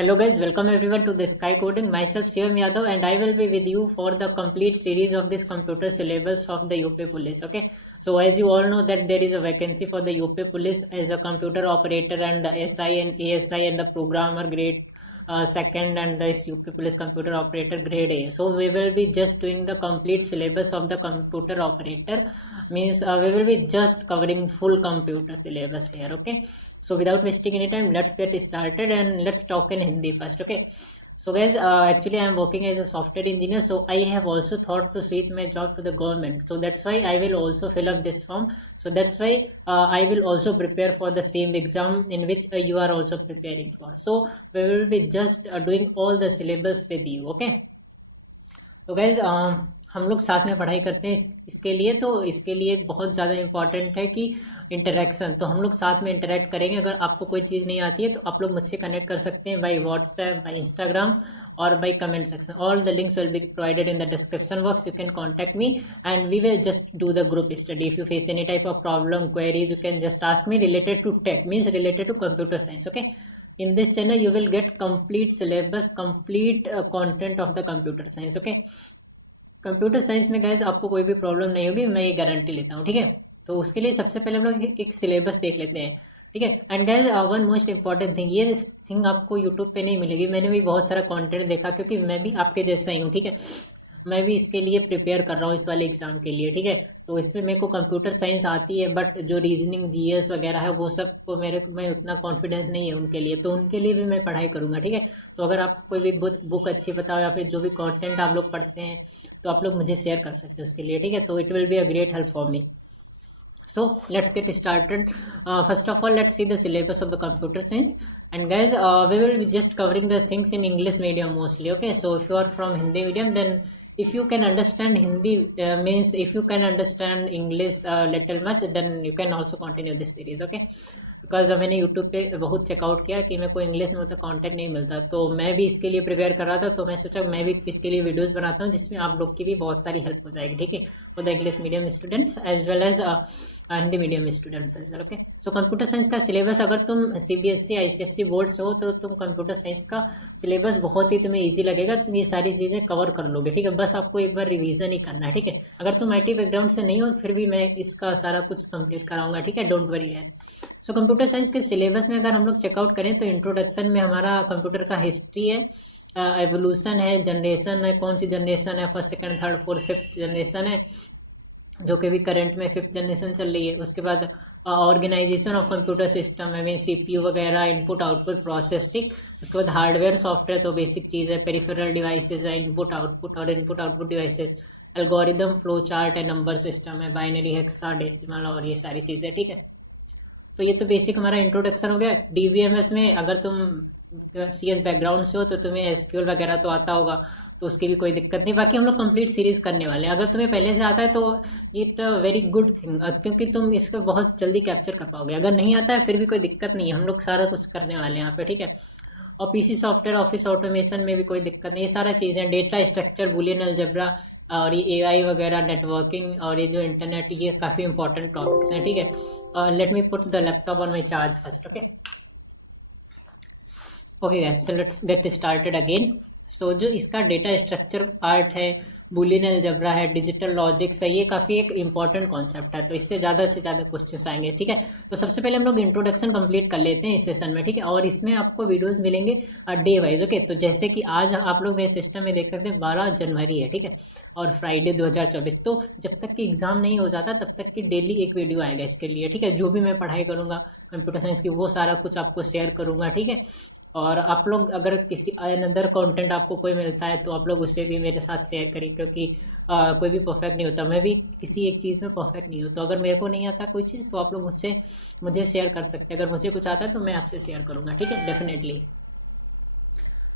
Hello guys, welcome everyone to the Sky Coding. Myself Shivam Yadav and I will be with you for the complete series of this computer syllabus of the UP Police. Okay, so as you all know that there is a vacancy for the UP Police as a computer operator and the SI and ASI and the programmer grade second and the UP Police computer operator grade A. So we will be just doing the complete syllabus of the computer operator, means we will be just covering full computer syllabus here. Okay, so without wasting any time, let's get started and let's talk in Hindi first. Okay, so guys, actually I am working as a software engineer, so I have also thought to switch my job to the government, so that's why I will also fill up this form. So that's why I will also prepare for the same exam in which you are also preparing for. So we will be just doing all the syllabus with you. Okay, तो guys हम लोग साथ में पढ़ाई करते हैं इसके लिए बहुत ज़्यादा इम्पॉर्टेंट है कि इंटरेक्शन, तो हम लोग साथ में इंटरेक्ट करेंगे। अगर आपको कोई चीज़ नहीं आती है तो आप लोग मुझसे कनेक्ट कर सकते हैं बाय व्हाट्सएप, बाय इंस्टाग्राम और by comment section. All the links will be provided in the description box. You can contact me and we will just do the group study. If you face any type of problem, queries, you can just ask me related to tech, means related to computer science. Okay, in this channel you will get complete syllabus, complete content of the computer science. Okay, computer science में guys आपको कोई भी problem नहीं होगी, मैं ये guarantee लेता हूँ। ठीक है, तो उसके लिए सबसे पहले हम लोग एक सिलेबस देख लेते हैं। ठीक है, and guys one most important thing, ये थिंग आपको यूट्यूब पे नहीं मिलेगी। मैंने भी बहुत सारा कंटेंट देखा क्योंकि मैं भी आपके जैसा ही हूँ। ठीक है, मैं भी इसके लिए प्रिपेयर कर रहा हूँ इस वाले एग्जाम के लिए। ठीक है, तो इसमें मेरे को कंप्यूटर साइंस आती है, बट जो रीजनिंग, जीएस वगैरह है वो सब को मैं उतना कॉन्फिडेंस नहीं है उनके लिए, तो उनके लिए भी मैं पढ़ाई करूँगा। ठीक है, तो अगर आपको कोई भी बुक अच्छी बताओ या फिर जो भी कंटेंट आप लोग पढ़ते हैं तो आप लोग मुझे शेयर कर सकते हो उसके लिए। ठीक है, तो it will be a great help for me. So let's get started. First of all, let's see the syllabus of the computer science. And guys, we will be just covering the things in English medium mostly. Okay, so if you are from Hindi medium, then if you can understand Hindi, means if you can understand English little much, then you can also continue this series. Okay, because मैंने YouTube पे बहुत checkout किया कि मेरे को English में उतना content नहीं मिलता, तो मैं भी इसके लिए प्रिपेयर कर रहा था, तो मैं सोचा मैं भी इसके लिए वीडियोस बनाता हूँ जिसमें आप लोग की भी बहुत सारी हेल्प हो जाएगी। ठीक है, for the English medium students as well as Hindi medium students as well. Okay, so computer science का सिलेबस, अगर तुम CBSE ICSE बोर्ड से हो तो तुम कंप्यूटर साइंस का सिलेबस बहुत ही तुम्हें ईजी लगेगा, तुम ये सारी चीज़ें कवर कर लोगे। ठीक है, बस आपको एक बार रिवीजन ही करना है। ठीक है, अगर तुम IT बैकग्राउंड से नहीं हो फिर भी मैं इसका सारा कुछ कंप्लीट कराऊंगा। ठीक है, don't worry guys. So computer science के सिलेबस में अगर हम लोग चेकआउट करें तो इंट्रोडक्शन में हमारा कंप्यूटर का हिस्ट्री है, एवोल्यूशन है, जनरेशन है, कौन सी जनरेशन है, first, second, third, fourth, fifth generation है, जो कि भी करंट में फिफ्थ जनरेशन चल रही है। उसके बाद ऑर्गेनाइजेशन ऑफ कंप्यूटर सिस्टम है, मीन CPU वगैरह, इनपुट आउटपुट प्रोसेस। ठीक, उसके बाद हार्डवेयर सॉफ्टवेयर तो बेसिक चीज़ है, पेरिफेरल डिवाइसेज है, इनपुट आउटपुट और input output devices, algorithm, flow chart है, नंबर सिस्टम है, बाइनरी, हेक्साडेसिमल और ये सारी चीज़ें। ठीक है, तो ये तो बेसिक हमारा इंट्रोडक्शन हो गया। DBMS में अगर तुम CS बैकग्राउंड से हो तो तुम्हें SQL वगैरह तो आता होगा, तो उसकी भी कोई दिक्कत नहीं। बाकी हम लोग कंप्लीट सीरीज करने वाले हैं। अगर तुम्हें पहले से आता है तो ये तो वेरी गुड थिंग, क्योंकि तुम इसको बहुत जल्दी कैप्चर कर पाओगे। अगर नहीं आता है फिर भी कोई दिक्कत नहीं है, हम लोग सारा कुछ करने वाले हैं यहाँ पे। ठीक है, और PC सॉफ्टवेयर, ऑफिस ऑटोमेशन में भी कोई दिक्कत नहीं, ये सारा चीज़ें, डेटा स्ट्रक्चर, बुलियन अलजेब्रा और ये AI वगैरह, नेटवर्किंग और ये जो इंटरनेट, ये काफ़ी इंपॉर्टेंट टॉपिक्स हैं। ठीक है, let me put the laptop on my charge first. Okay guys, so let's get started again. So जो इसका डेटा स्ट्रक्चर पार्ट है, बुलियन अलजेब्रा है, डिजिटल लॉजिक्स है, ये काफ़ी एक इंपॉर्टेंट कॉन्सेप्ट है, तो इससे ज़्यादा से ज़्यादा क्वेश्चंस आएंगे। ठीक है, तो सबसे पहले हम लोग इंट्रोडक्शन कंप्लीट कर लेते हैं इस सेशन में। ठीक है, और इसमें आपको वीडियोस मिलेंगे डे वाइज। ओके, तो जैसे कि आज आप लोग मेरे सिस्टम में देख सकते हैं 12 जनवरी है। ठीक है, और फ्राइडे 2024, तो जब तक कि एग्ज़ाम नहीं हो जाता तब तक कि डेली एक वीडियो आएगा इसके लिए। ठीक है, जो भी मैं पढ़ाई करूँगा कंप्यूटर साइंस की वो सारा कुछ आपको शेयर करूँगा। ठीक है, और आप लोग अगर किसी अनदर कंटेंट आपको कोई मिलता है तो आप लोग उसे भी मेरे साथ शेयर करें, क्योंकि कोई भी परफेक्ट नहीं होता, मैं भी किसी एक चीज़ में परफेक्ट नहीं हूँ। तो अगर मेरे को नहीं आता कोई चीज़ तो आप लोग मुझे शेयर कर सकते हैं। अगर मुझे कुछ आता है तो मैं आपसे शेयर करूँगा। ठीक है, डेफिनेटली।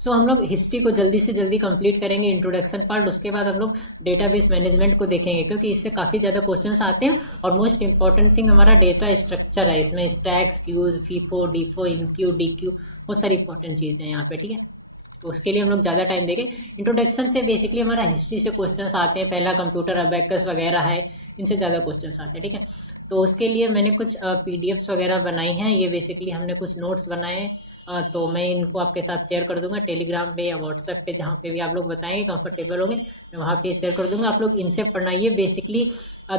सो हम लोग हिस्ट्री को जल्दी से जल्दी कंप्लीट करेंगे, इंट्रोडक्शन पार्ट। उसके बाद हम लोग डेटाबेस मैनेजमेंट को देखेंगे, क्योंकि इससे काफ़ी ज़्यादा क्वेश्चंस आते हैं। और मोस्ट इंपॉर्टेंट थिंग हमारा डेटा स्ट्रक्चर है, इसमें स्टैक्स, क्यूज, फीफो, डीफो, इनक्यू, डीक्यू, बहुत सारी इंपॉर्टेंट चीज़ें हैं यहाँ पे। ठीक है, तो उसके लिए हम लोग ज़्यादा टाइम देंगे। इंट्रोडक्शन से बेसिकली हमारा हिस्ट्री से क्वेश्चंस आते हैं, पहला कंप्यूटर अबैकस वगैरह है, इनसे ज़्यादा क्वेश्चंस आते हैं। ठीक है, तो उसके लिए मैंने कुछ PDFs वगैरह बनाई हैं, ये बेसिकली हमने कुछ नोट्स बनाए हैं तो मैं इनको आपके साथ शेयर कर दूंगा टेलीग्राम पे या व्हाट्सएप पे, जहाँ पे भी आप लोग बताएंगे कंफर्टेबल होंगे मैं वहाँ पे शेयर कर दूंगा। आप लोग इनसे पढ़ना। ये बेसिकली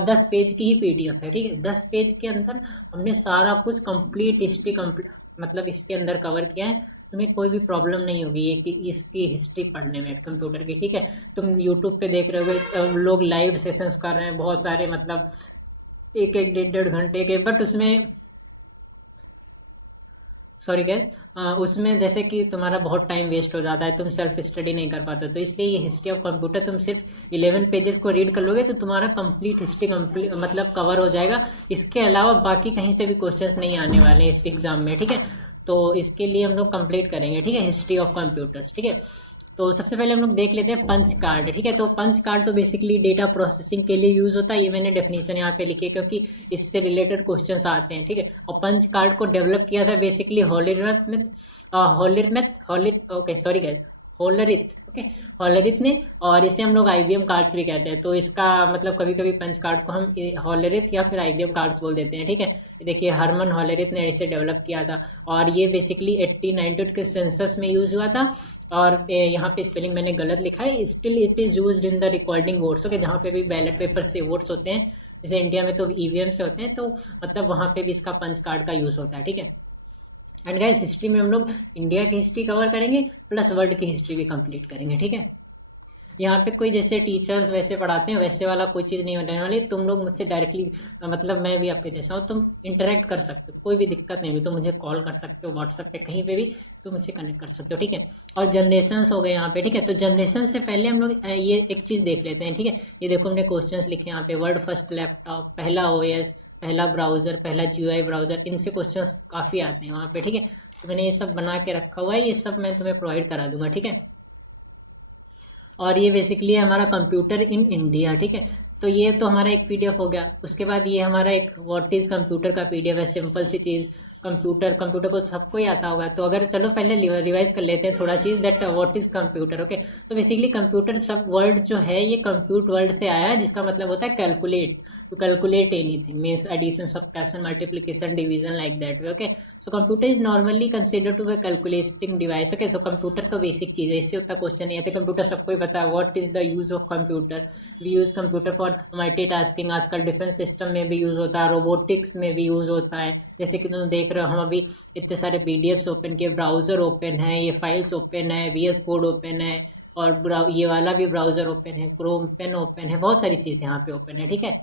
10 पेज की ही PDF है, ठीक है। 10 पेज के अंदर हमने सारा कुछ कंप्लीट हिस्ट्री मतलब इसके अंदर कवर किया है। तुम्हें कोई भी प्रॉब्लम नहीं होगी ये कि इसकी हिस्ट्री पढ़ने में कंप्यूटर की, ठीक है। तुम यूट्यूब पे देख रहे होगे लोग लाइव सेशंस कर रहे हैं बहुत सारे, मतलब 1-1 1.5 घंटे के, बट उसमें सॉरी गैस, उसमें जैसे कि तुम्हारा बहुत टाइम वेस्ट हो जाता है, तुम सेल्फ स्टडी नहीं कर पाते। तो इसलिए ये हिस्ट्री ऑफ कंप्यूटर तुम सिर्फ 11 पेजेस को रीड कर लोगे तो तुम्हारा कंप्लीट हिस्ट्री मतलब कवर हो जाएगा। इसके अलावा बाकी कहीं से भी क्वेश्चंस नहीं आने वाले हैं इस एग्जाम में, ठीक है। तो इसके लिए हम लोग कंप्लीट करेंगे, ठीक है, हिस्ट्री ऑफ कंप्यूटर्स, ठीक है। तो सबसे पहले हम लोग देख लेते हैं पंच कार्ड, ठीक है। तो पंच कार्ड तो बेसिकली डेटा प्रोसेसिंग के लिए यूज होता है। ये मैंने डेफिनेशन यहाँ पे लिखी है क्योंकि इससे रिलेटेड क्वेश्चंस आते हैं, ठीक है। और पंच कार्ड को डेवलप किया था बेसिकली होलरिथ, ओके, होलरिथ ने। और इसे हम लोग IBM कार्ड्स भी कहते हैं। तो इसका मतलब कभी कभी पंच कार्ड को हम होलरिथ या फिर IBM कार्ड्स बोल देते हैं, ठीक है। देखिए हरमन होलरिथ ने इसे डेवलप किया था और ये बेसिकली 1892 के सेंसस में यूज हुआ था। और यहाँ पे स्पेलिंग मैंने गलत लिखा है, still it is used in the recording votes, okay. जहाँ पे भी बैलेट पेपर से वोट्स होते हैं, जैसे इंडिया में तो EVM से होते हैं, तो मतलब वहाँ पे भी इसका पंच कार्ड का यूज होता है, ठीक है। एंड गाइस हिस्ट्री में हम लोग इंडिया की हिस्ट्री कवर करेंगे प्लस वर्ल्ड की हिस्ट्री भी कंप्लीट करेंगे, ठीक है। यहाँ पे कोई जैसे टीचर्स वैसे पढ़ाते हैं वैसे वाला कोई चीज़ नहीं होने वाली। तुम लोग मुझसे डायरेक्टली, मतलब मैं भी आपके जैसा हूँ, तुम इंटरेक्ट कर सकते हो, कोई भी दिक्कत नहीं हुई तो मुझे कॉल कर सकते हो, व्हाट्सएप पे कहीं पे भी तुम मुझसे कनेक्ट कर सकते हो, ठीक है। और जनरेशन्स हो गए यहाँ पे, ठीक है। तो जनरेशन से पहले हम लोग ये एक चीज़ देख लेते हैं, ठीक है। ये देखो हमने क्वेश्चन लिखे यहाँ पे, वर्ल्ड फर्स्ट लैपटॉप, पहला OS, पहला ब्राउजर, पहला GUI ब्राउजर, इनसे क्वेश्चंस काफ़ी आते हैं वहाँ पे, ठीक है। तो मैंने ये सब बना के रखा हुआ है, ये सब मैं तुम्हें प्रोवाइड करा दूंगा, ठीक है। और ये बेसिकली हमारा कंप्यूटर इन इंडिया, ठीक है। तो ये तो हमारा एक PDF हो गया। उसके बाद ये हमारा एक व्हाट इज कंप्यूटर का PDF है, सिंपल सी चीज़। कंप्यूटर को सबको ही आता होगा। तो अगर चलो पहले रिवाइज कर लेते हैं थोड़ा चीज़, that what is computer, okay. तो बेसिकली कंप्यूटर सब वर्ड जो है ये कंप्यूट वर्ड से आया है, जिसका मतलब होता है calculate, to calculate anything, means addition, subtraction, multiplication, division, like that way, okay. So computer is normally consider to be calculating device, okay. So computer तो बेसिक चीज़ है, इससे उतना क्वेश्चन नहीं आता। कंप्यूटर सबको ही पता है। What is the use of computer, we use computer for multitasking. आजकल डिफेंस सिस्टम में भी यूज होता है, रोबोटिक्स में भी यूज होता है। जैसे कि तुम देख रहे हो हम अभी इतने सारे PDFs ओपन किए, ब्राउजर ओपन है, ये फाइल्स ओपन है, VS कोड ओपन है, और ये वाला भी ब्राउजर ओपन है, क्रोम पेन ओपन है, बहुत सारी चीज़ यहाँ पे ओपन है, ठीक है।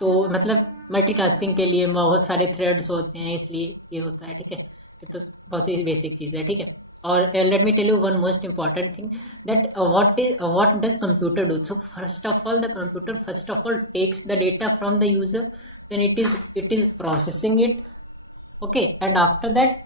तो मतलब मल्टीटास्किंग के लिए बहुत सारे थ्रेड्स होते हैं, इसलिए ये होता है, ठीक है। तो बहुत ही बेसिक चीज़ है, ठीक है। और let me tell you one most important thing, that what does computer do. So first of all, the computer first of all takes the data from the user, then it is processing it, okay, and after that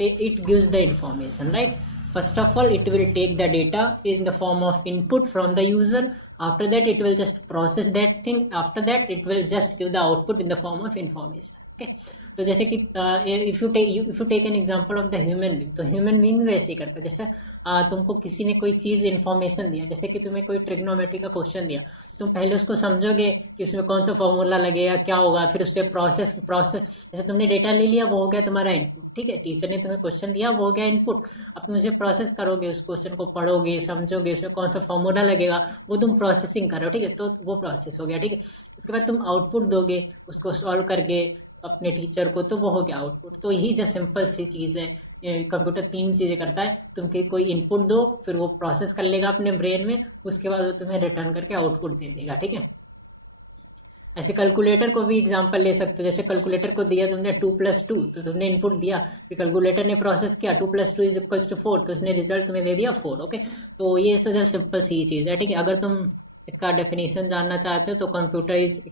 it gives the information, right. First of all it will take the data in the form of input from the user. After that it will just process that thing. After that it will just give the output in the form of information, okay. तो जैसे कि if you take an example of the human being, तो human being भी ऐसे ही करता है। जैसे तुमको किसी ने कोई चीज़ इन्फॉर्मेशन दिया, जैसे कि तुम्हें कोई ट्रिग्नोमेट्री का क्वेश्चन दिया, तुम पहले उसको समझोगे कि उसमें कौन सा फॉर्मूला लगेगा, क्या होगा, फिर उससे प्रोसेस जैसे तुमने डेटा ले लिया, वो हो गया तुम्हारा इनपुट, ठीक है। टीचर ने तुम्हें क्वेश्चन दिया, वो हो गया इनपुट। अब तुम उसे प्रोसेस करोगे, उस क्वेश्चन को पढ़ोगे, समझोगे, उसमें कौन सा फॉर्मूला लगेगा, वो तुम प्रोसेसिंग करो, ठीक है। तो वो प्रोसेस हो गया, ठीक है। उसके बाद तुम आउटपुट दोगे उसको सॉल्व करके अपने टीचर को, तो वो हो गया आउटपुट। तो यही जो सिंपल सी चीज़ है, कंप्यूटर 3 चीज़ें करता है। तुम कोई इनपुट दो, फिर वो प्रोसेस कर लेगा अपने ब्रेन में, उसके बाद वो तुम्हें रिटर्न करके आउटपुट दे देगा, ठीक है। ऐसे कैलकुलेटर को भी एग्जांपल ले सकते हो। जैसे कैलकुलेटर को दिया तुमने 2 + 2, तो तुमने इनपुट दिया, फिर कैलकुलेटर ने प्रोसेस किया 2 + 2 = 4, तो उसने रिजल्ट तुम्हें दे दिया 4, ओके। तो ये सब सिंपल सी चीज़ है, ठीक है। अगर तुम इसका डेफिनेशन जानना चाहते हो तो कंप्यूटर इज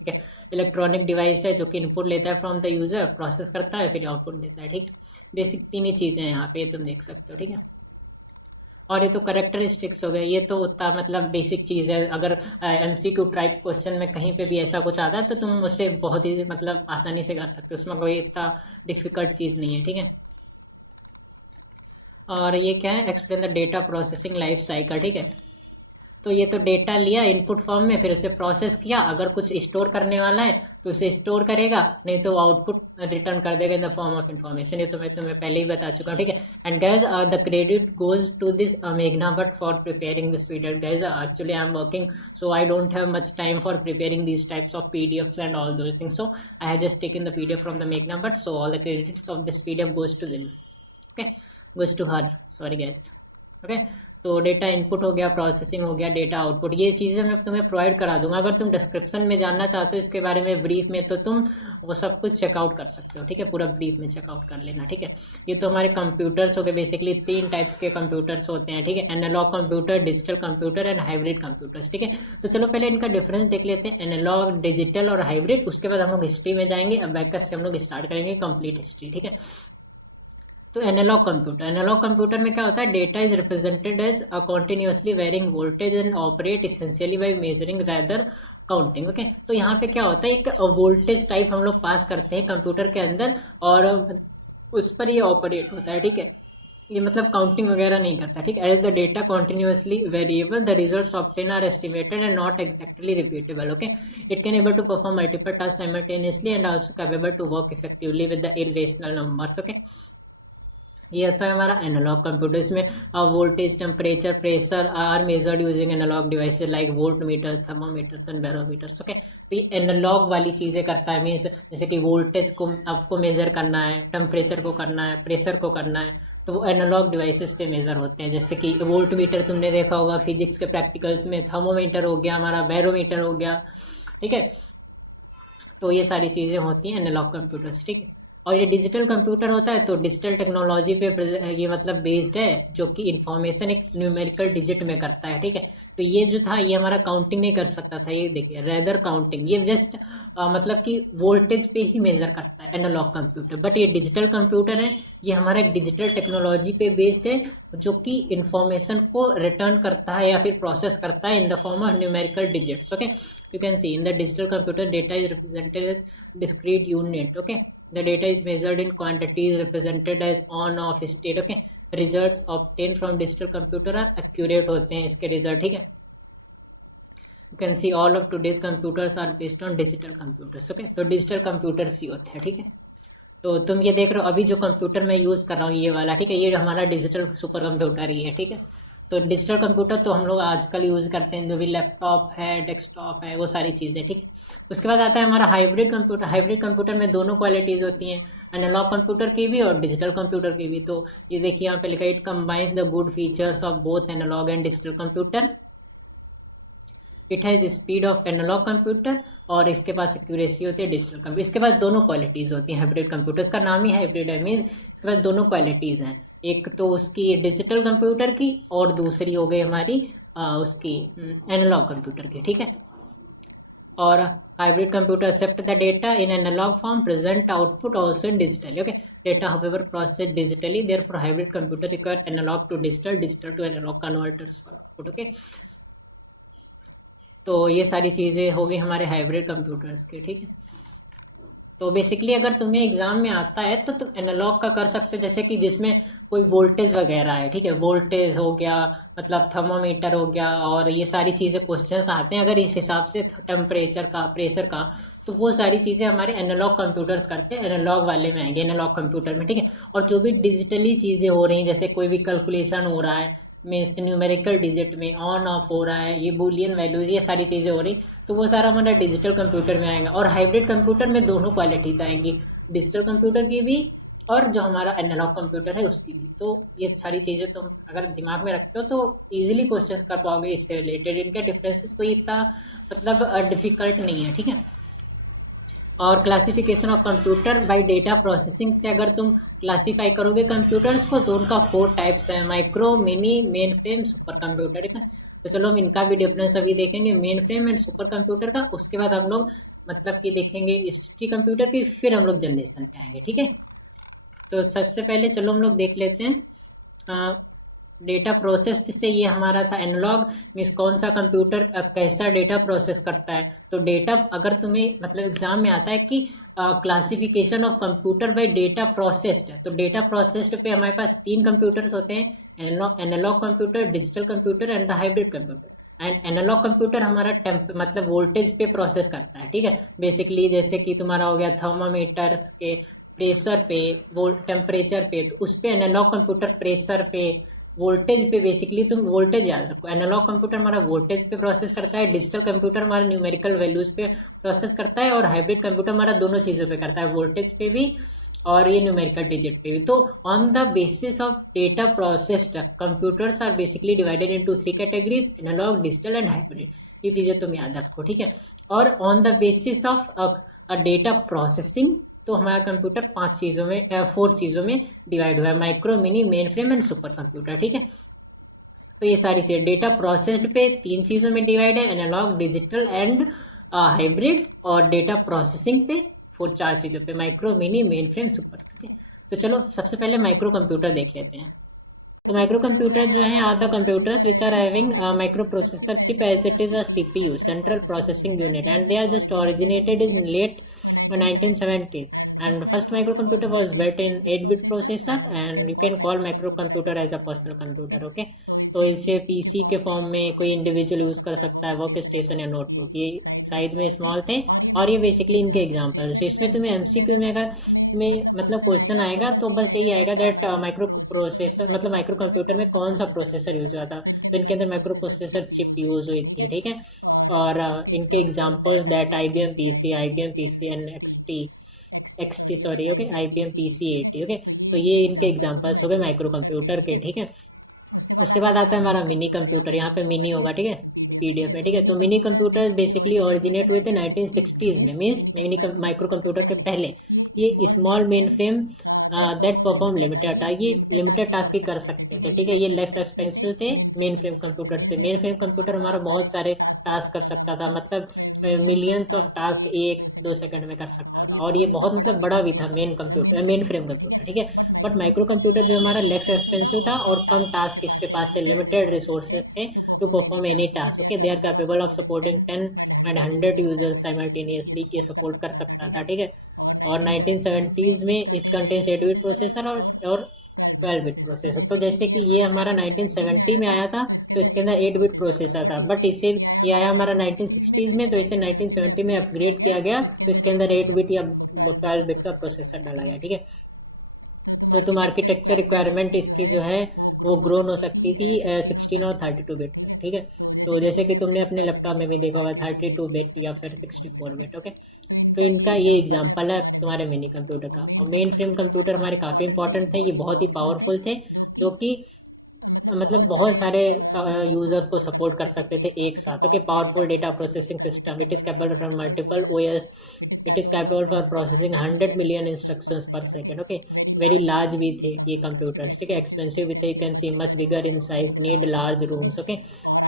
इलेक्ट्रॉनिक डिवाइस है जो कि इनपुट लेता है फ्रॉम द यूजर, प्रोसेस करता है, फिर आउटपुट देता है, ठीक है। बेसिक 3 ही चीज़ें हैं यहाँ पे, तुम देख सकते हो, ठीक है। और ये तो करेक्टरिस्टिक्स हो गए, ये तो उतना मतलब बेसिक चीज़ है। अगर MCQ टाइप क्वेश्चन में कहीं पे भी ऐसा कुछ आता है तो तुम उससे बहुत ही मतलब आसानी से कर सकते हो, उसमें कोई इतना डिफिकल्ट चीज़ नहीं है, ठीक है। और ये क्या है, explain the data processing life cycle, ठीक है। तो ये तो डेटा लिया इनपुट फॉर्म में, फिर उसे प्रोसेस किया, अगर कुछ स्टोर करने वाला है तो उसे स्टोर करेगा, नहीं तो आउटपुट रिटर्न कर देगा इन द फॉर्म ऑफ इन्फॉर्मेशन। ये तो मैं तुम्हें पहले ही बता चुका हूँ, ठीक है। And guys the credit goes to this मेघना Bhatt for preparing this video. Guys actually I am working, so I don't have much time for preparing these types of PDFs and all those things, so I have just taken the PDF from the Meghna Bhatt, so all the credits of this PDF goes to them, okay, goes to her, sorry guys, okay। तो data input हो गया, processing हो गया, data output, ये चीज़ें मैं तुम्हें provide करा दूंगा। अगर तुम डिस्क्रिप्शन में जानना चाहते हो इसके बारे में ब्रीफ में, तो तुम वो सब कुछ चेकआउट कर सकते हो, ठीक है, पूरा ब्रीफ में चेकआउट कर लेना, ठीक है। ये तो हमारे कंप्यूटर्स हो गए, बेसिकली 3 टाइप्स के कंप्यूटर्स होते हैं, ठीक है, analog computer, digital computer and hybrid computers, ठीक है। तो चलो पहले इनका डिफरेंस देख लेते हैं, एनालॉग, डिजिटल और हाइब्रिड। उसके बाद हम लोग हिस्ट्री में जाएंगे, अब बैकस से हम लोग स्टार्ट करेंगे कंप्लीट हिस्ट्री, ठीक है। तो एनालॉग कंप्यूटर में क्या होता है, data is represented as a continuously varying voltage and operate essentially by measuring rather counting, okay. तो यहाँ पे क्या होता है, एक वोल्टेज टाइप हम लोग पास करते हैं कंप्यूटर के अंदर और उस पर ये ऑपरेट होता है, ठीक है। ये मतलब काउंटिंग वगैरह नहीं करता, ठीक है। As the data continuously variable the results obtain are estimated and not exactly repeatable, okay. It can able to perform multiple task simultaneously and also capable to work effectively with the irrational numbers, okay. ये होता है हमारा analog computer. इसमें voltage, temperature, pressure are measured using analog devices like volt meters, thermometers and barometers, okay. तो ये analogue वाली चीज़ें करता है, मीन्स जैसे कि वोल्टेज को आपको मेजर करना है, टेम्परेचर को करना है, प्रेशर को करना है, तो वो एनालॉग डिवाइसेस से मेजर होते हैं। जैसे कि वोल्ट मीटर तुमने देखा होगा फिजिक्स के प्रैक्टिकल्स में, थर्मोमीटर हो गया हमारा, बैरोमीटर हो गया, ठीक है। तो ये सारी चीज़ें होती हैं एनालॉग कंप्यूटर्स, ठीक है। और ये डिजिटल कंप्यूटर होता है तो डिजिटल टेक्नोलॉजी पे ये मतलब बेस्ड है, जो कि इंफॉर्मेशन एक न्यूमेरिकल डिजिट में करता है, ठीक है। तो ये जो था ये हमारा काउंटिंग नहीं कर सकता था, ये देखिए रेदर काउंटिंग, ये जस्ट मतलब कि वोल्टेज पे ही मेजर करता है एनालॉग कंप्यूटर। बट ये डिजिटल कंप्यूटर है, ये हमारा डिजिटल टेक्नोलॉजी पे बेस्ड है, जो कि इंफॉर्मेशन को रिटर्न करता है या फिर प्रोसेस करता है in the form of numerical digits, okay. You can see in the digital computer data is represented as discrete unit, okay. The data is measured in quantities represented as on-off state, okay. Results obtained from digital computer are accurate होते हैं इसके result, ठीक है। You can see all of today's computers are based on digital computers, okay. तो digital computers ही होते हैं, ठीक है। तो तुम ये देख रहे हो अभी जो कंप्यूटर मैं यूज़ कर रहा हूँ ये वाला, ठीक है, ये हमारा डिजिटल सुपर कंप्यूटर ही है, ठीक है। तो डिजिटल कंप्यूटर तो हम लोग आजकल यूज़ करते हैं, जो भी लैपटॉप है, डेस्कटॉप है, वो सारी चीज़ें, ठीक है। उसके बाद आता है हमारा हाइब्रिड कंप्यूटर। हाइब्रिड कंप्यूटर में दोनों क्वालिटीज़ होती हैं, एनालॉग कंप्यूटर की भी और डिजिटल कंप्यूटर की भी। तो ये देखिए यहाँ पे लिखा है, it combines the good features of both analog and digital computer. It has speed of analog computer और इसके पास एक्यूरेसी होती है डिजिटल कंप्यूटर। इसके पास दोनों क्वालिटीज़ होती हैं हाइब्रिड कंप्यूटर, इसका नाम ही हाइब्रिड है, मीन्स इसके पास दोनों क्वालिटीज़ हैं, एक तो उसकी डिजिटल कंप्यूटर की और दूसरी हो गई हमारी उसकी एनालॉग कंप्यूटर की, ठीक है। और hybrid computer except the data in analog form, present output also in digital, okay. Data however processed digitally, therefore hybrid computer require analog to digital, digital to analog converters for output, okay. तो ये सारी चीज़ें हो गई हमारे hybrid computers की, ठीक है। तो बेसिकली अगर तुम्हें एग्जाम में आता है तो तुम एनालॉग का कर सकते हो, जैसे कि जिसमें कोई वोल्टेज वगैरह है, ठीक है, वोल्टेज हो गया, मतलब थर्मोमीटर हो गया, और ये सारी चीज़ें क्वेश्चंस आते हैं अगर इस हिसाब से टेम्परेचर का, प्रेशर का, तो वो सारी चीज़ें हमारे एनालॉग कंप्यूटर्स करते हैं, एनालॉग वाले में आएंगे, एनालॉग कंप्यूटर में, ठीक है। और जो भी डिजिटली चीज़ें हो रही हैं, जैसे कोई भी कैलकुलेशन हो रहा है, मीन्स न्यूमेरिकल डिजिट में ऑन ऑफ हो रहा है, ये बूलियन वैल्यूज, ये सारी चीज़ें हो रही, तो वो सारा हमारा डिजिटल कंप्यूटर में आएगा। और हाइब्रिड कंप्यूटर में दोनों क्वालिटीज़ आएंगी, डिजिटल कंप्यूटर की भी और जो हमारा एनालॉग कंप्यूटर है उसकी भी। तो ये सारी चीज़ें तुम अगर दिमाग में रखते हो तो इजीली क्वेश्चन कर पाओगे इससे रिलेटेड। इनके डिफरेंसेस कोई इतना मतलब डिफ़िकल्ट नहीं है, ठीक है। और classification of computer by data processing से अगर तुम क्लासीफाई करोगे कंप्यूटर्स को तो उनका 4 टाइप्स है, micro, mini, main frame, super computer, ठीक है। तो चलो हम इनका भी डिफरेंस अभी देखेंगे, main frame and super computer का। उसके बाद हम लोग मतलब कि देखेंगे हिस्ट्री कंप्यूटर की, फिर हम लोग जनरेशन पे आएंगे, ठीक है। तो सबसे पहले चलो हम लोग देख लेते हैं डेटा प्रोसेस्ड से। ये हमारा था एनालॉग, मीन्स कौन सा कंप्यूटर कैसा डेटा प्रोसेस करता है। तो डेटा अगर तुम्हें मतलब एग्जाम में आता है कि classification of computer by data processed, तो डेटा प्रोसेस्ड पे हमारे पास 3 कंप्यूटर्स होते हैं, analog computer, digital computer and the hybrid computer. And analog computer हमारा मतलब वोल्टेज पे प्रोसेस करता है, ठीक है। बेसिकली जैसे कि तुम्हारा हो गया थर्मामीटर्स के प्रेशर पे, टेम्परेचर पे, तो उस पे एनालॉग कंप्यूटर प्रेशर पे, वोल्टेज पे, बेसिकली तुम वोल्टेज याद रखो। एनालॉग कंप्यूटर हमारा वोल्टेज पे प्रोसेस करता है, डिजिटल कंप्यूटर हमारा न्यूमेरिकल वैल्यूज पे प्रोसेस करता है, और हाइब्रिड कंप्यूटर हमारा दोनों चीज़ों पे करता है, वोल्टेज पे भी और ये न्यूमेरिकल डिजिट पे भी। तो on the basis of data processed computers are basically divided into 3 categories, analog, digital and hybrid. ये चीज़ें तुम याद रखो, ठीक है। और on the basis of a data processing, तो हमारा कंप्यूटर 4 चीज़ों में डिवाइड हुआ है, micro, mini, mainframe and supercomputer, ठीक है। तो ये सारी चीज़ें डेटा प्रोसेस्ड पे 3 चीज़ों में डिवाइड है, एनालॉग, डिजिटल एंड हाइब्रिड, और डेटा प्रोसेसिंग पे 4 चीज़ों पे, micro, mini, main frame, super, ठीक है। तो चलो सबसे पहले माइक्रो कंप्यूटर देख लेते हैं। तो माइक्रो कंप्यूटर जो है are the computers which are having microprocessor chip as it is a CPU, central processing unit, and they are just originated in late 1970s. And first microcomputer was built in 8-bit processor, and you can call microcomputer as a personal computer, okay. तो इसे PC के form में कोई individual use कर सकता है, work station या notebook. ये साइज में स्मॉल थे, और ये बेसिकली इनके एग्जांपल। तो इसमें तुम्हें MCQ में अगर तुम्हें मतलब क्वेश्चन आएगा तो बस यही आएगा दैट माइक्रो प्रोसेसर मतलब माइक्रो कंप्यूटर में कौन सा प्रोसेसर यूज हुआ था, तो इनके अंदर माइक्रो प्रोसेसर चिप यूज हुई थी, ठीक है। और इनके examples that IBM PC and XT sorry, okay, IBM PC80, okay. तो ये इनके एग्जांपल्स हो गए माइक्रो कंप्यूटर के, ठीक है। उसके बाद आता है हमारा मिनी कंप्यूटर, यहाँ पे मिनी होगा, ठीक है, PDF में, ठीक है। तो मिनी कंप्यूटर बेसिकली ओरिजिनेट हुए थे 1960s में, मीन्स मिनी माइक्रो कंप्यूटर के पहले। ये small main frame that perform limited, ये लिमिटेड टास्क ही कर सकते थे, ठीक है। ये लेस एक्सपेंसिव थे मेन फ्रेम कंप्यूटर से। मेन फ्रेम कंप्यूटर हमारा बहुत सारे टास्क कर सकता था, मतलब मिलियंस ऑफ टास्क 1-2 सेकंड में कर सकता था, और ये बहुत मतलब बड़ा भी था मेन फ्रेम कंप्यूटर, ठीक है। बट माइक्रो कंप्यूटर जो हमारा लेस एक्सपेंसिव था और कम टास्क इसके पास थे, लिमिटेड रिसोर्सेज थे to perform any task, okay. They are capable of supporting 10 and 100 users simultaneously, ये सपोर्ट कर सकता था, ठीक है। और 1970s में इट कंटेन्स 8-bit प्रोसेसर और 12-bit प्रोसेसर। तो जैसे कि ये हमारा 1970 में आया था, तो इसके अंदर 8-bit प्रोसेसर था, बट इसे ये आया हमारा 1960s में, तो इसे 1970 में अपग्रेड किया गया, तो इसके अंदर 8-bit या 12-bit का प्रोसेसर डाला गया, ठीक है। तो तुम आर्किटेक्चर रिक्वायरमेंट इसकी जो है वो ग्रोन हो सकती थी 16 और 32-bit तक, ठीक है। तो जैसे कि तुमने अपने लैपटॉप में भी देखा होगा 32-bit या फिर 64-bit, ओके। तो इनका ये एग्जांपल है तुम्हारे मिनी कंप्यूटर का। और मेन फ्रेम कंप्यूटर हमारे काफ़ी इंपॉर्टेंट थे, ये बहुत ही पावरफुल थे, जो कि मतलब बहुत सारे यूजर्स को सपोर्ट कर सकते थे एक साथ, okay. Powerful data processing system, it is capable for multiple OS, it is capable for processing 100 million instructions पर सेकेंड, ओके। वेरी लार्ज भी थे ये कंप्यूटर्स, ठीक है। एक्सपेंसिव भी थे, you can see much bigger in size, need large rooms, okay.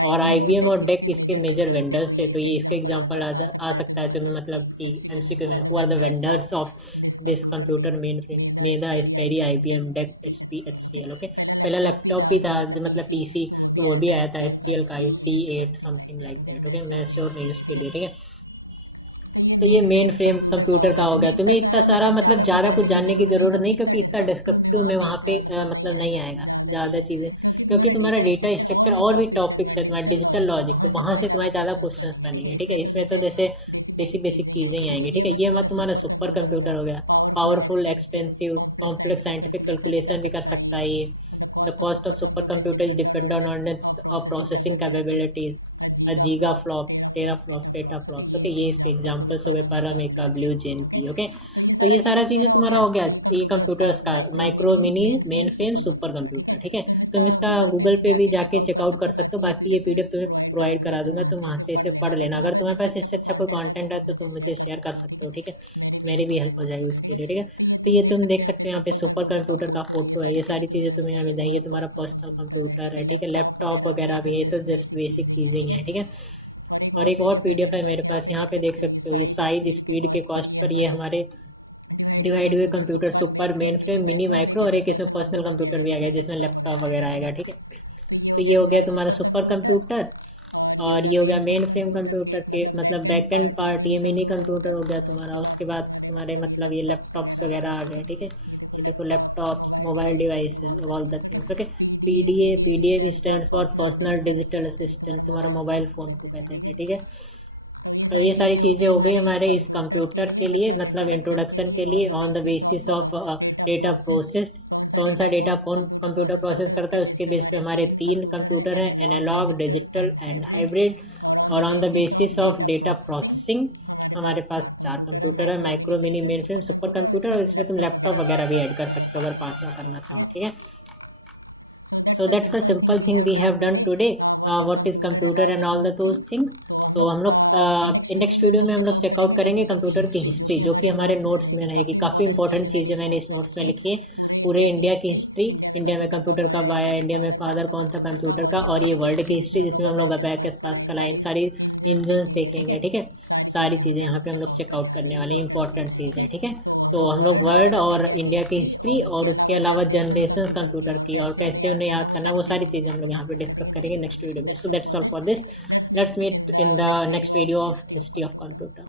और IBM और DEC इसके मेजर वेंडर्स थे, तो ये इसका एग्जांपल आ सकता है तुम्हें, मतलब कि MCQ में, who are the vendors of this computer mainframe, Medha, Sperry, IBM, DEC, HP, HCL, okay. पहला लैपटॉप भी था जो मतलब PC, तो वो भी आया था HCL का, C8 something like that, okay. मैं श्योर नहीं उसके लिए, ठीक है। तो ये मेन फ्रेम कंप्यूटर का हो गया। तुम्हें इतना सारा मतलब ज़्यादा कुछ जानने की ज़रूरत नहीं, क्योंकि इतना डिस्क्रिप्टिव में वहाँ पे मतलब नहीं आएगा ज़्यादा चीज़ें, क्योंकि तुम्हारा डेटा स्ट्रक्चर और भी टॉपिक्स है, तुम्हारा डिजिटल लॉजिक, तो वहाँ से तुम्हारे ज़्यादा क्वेश्चंस बनेंगे, ठीक है। इसमें तो जैसे बेसिक चीज़ें ही आएंगी, ठीक है। ये हमारा तुम्हारा सुपर कंप्यूटर हो गया, powerful, expensive, complex scientific calculation भी कर सकता है ये। The cost of supercomputer is dependent on its processing capabilities, gigaflops, teraflops, petaflops, okay. ये इसके एग्जांपल्स हो गए, पैरामेका, ब्लू जेएनपी, ओके। तो ये सारा चीज़ें तुम्हारा हो गया ये कंप्यूटर्स का, micro, mini, main frame, super computer, ठीक है। तुम इसका गूगल पे भी जाके चेकआउट कर सकते हो, बाकी ये PDF तुम्हें प्रोवाइड करा दूंगा, तुम वहाँ से इसे पढ़ लेना। अगर तुम्हारे पास इससे अच्छा कोई कॉन्टेंट है तो तुम मुझे शेयर कर सकते हो, ठीक है, मेरी भी हेल्प हो जाएगी उसके लिए, ठीक है। तो ये तुम देख सकते हो यहाँ पे सुपर कंप्यूटर का फोटो है, ये सारी चीज़ें तुम्हें यहाँ मिल जाएंगी। ये तुम्हारा पर्सनल कंप्यूटर है, ठीक है। लैपटॉप वगैरह भी, ये तो जस्ट बेसिक चीज़ें ही हैं, ठीक है। और एक और PDF है मेरे पास, यहाँ पे देख सकते हो, ये साइज, स्पीड के कॉस्ट पर ये हमारे डिवाइड हुए computer, super, main frame, mini, micro, और एक इसमें पर्सनल कंप्यूटर भी आ गया जिसमें लैपटॉप वगैरह आएगा, ठीक है। तो ये हो गया तुम्हारा सुपर कंप्यूटर। और ये हो गया मेन फ्रेम कंप्यूटर के मतलब बैक एंड पार्ट, ये मिनी कंप्यूटर हो गया तुम्हारा। उसके बाद तुम्हारे मतलब ये लैपटॉप्स वगैरह आ गए, ठीक है। ये देखो laptops, mobile devices, all the things, okay. PDA भी stands for personal digital assistant, तुम्हारा मोबाइल फ़ोन को कहते थे, ठीक है। तो ये सारी चीज़ें हो गई हमारे इस कंप्यूटर के लिए, मतलब इंट्रोडक्शन के लिए। On the basis of data processed, कौन सा डेटा कौन कंप्यूटर प्रोसेस करता है उसके बेस पे हमारे 3 कंप्यूटर हैं, एनालॉग, डिजिटल एंड हाइब्रिड। और on the basis of data processing हमारे पास 4 कंप्यूटर है, micro, mini, main frame, super computer, और इसमें तुम लैपटॉप वगैरह भी ऐड कर सकते हो अगर 5वां करना चाहो, ठीक है। So that's a simple thing we have done today. What is computer and all those things. तो हम लोग नेक्स्ट वीडियो में हम लोग चेकआउट करेंगे कंप्यूटर की हिस्ट्री, जो कि हमारे नोट्स में रहेगी। काफ़ी इंपॉर्टेंट चीज़ें मैंने इस नोट्स में लिखी है, पूरे इंडिया की हिस्ट्री, इंडिया में कंप्यूटर कब आया, इंडिया में फादर कौन था कंप्यूटर का, और ये वर्ल्ड की हिस्ट्री जिसमें हम लोग अबैकस, पास्कल, इन सारी इंजन्स देखेंगे, ठीक है। सारी चीज़ें यहाँ पे हम लोग चेकआउट करने वाले, इंपॉर्टेंट चीज़ है, ठीक है। तो हम लोग वर्ल्ड और इंडिया की हिस्ट्री और उसके अलावा जनरेशंस कंप्यूटर की और कैसे उन्हें याद करना, वो सारी चीज़ें हम लोग यहाँ पे डिस्कस करेंगे नेक्स्ट वीडियो में। So that's all for this, let's meet in the next video of history of computer.